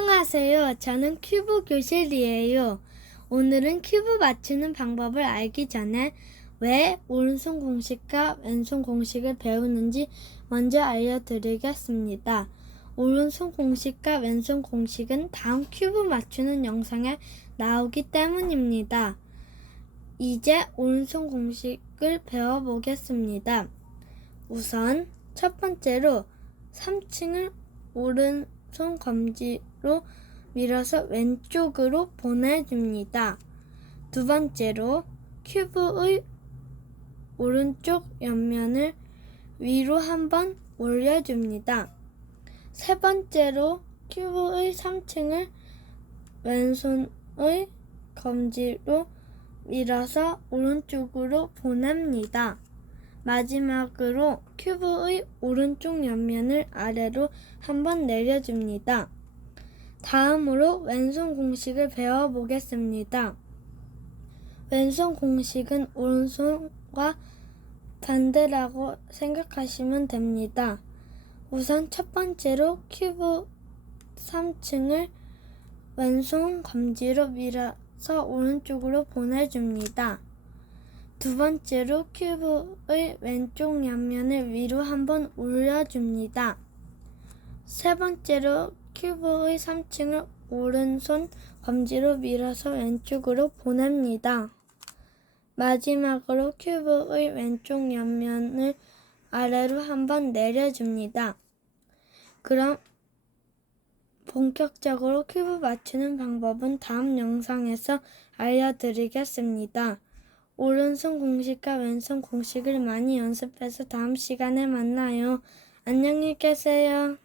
안녕하세요. 저는 큐브 교실이에요. 오늘은 큐브 맞추는 방법을 알기 전에 왜 오른손 공식과 왼손 공식을 배우는지 먼저 알려드리겠습니다. 오른손 공식과 왼손 공식은 다음 큐브 맞추는 영상에 나오기 때문입니다. 이제 오른손 공식을 배워보겠습니다. 우선 첫 번째로 3층을 오른 손 검지로 밀어서 왼쪽으로 보내줍니다. 두 번째로 큐브의 오른쪽 옆면을 위로 한번 올려줍니다. 세 번째로 큐브의 3층을 왼손의 검지로 밀어서 오른쪽으로 보냅니다. 마지막으로 큐브의 오른쪽 옆면을 아래로 한번 내려줍니다. 다음으로 왼손 공식을 배워보겠습니다. 왼손 공식은 오른손과 반대라고 생각하시면 됩니다. 우선 첫 번째로 큐브 3층을 왼손 검지로 밀어서 오른쪽으로 보내줍니다. 두 번째로 큐브의 왼쪽 옆면을 위로 한번 올려줍니다. 세 번째로 큐브의 3층을 오른손 검지로 밀어서 왼쪽으로 보냅니다. 마지막으로 큐브의 왼쪽 옆면을 아래로 한번 내려줍니다. 그럼 본격적으로 큐브 맞추는 방법은 다음 영상에서 알려드리겠습니다. 오른손 공식과 왼손 공식을 많이 연습해서 다음 시간에 만나요. 안녕히 계세요.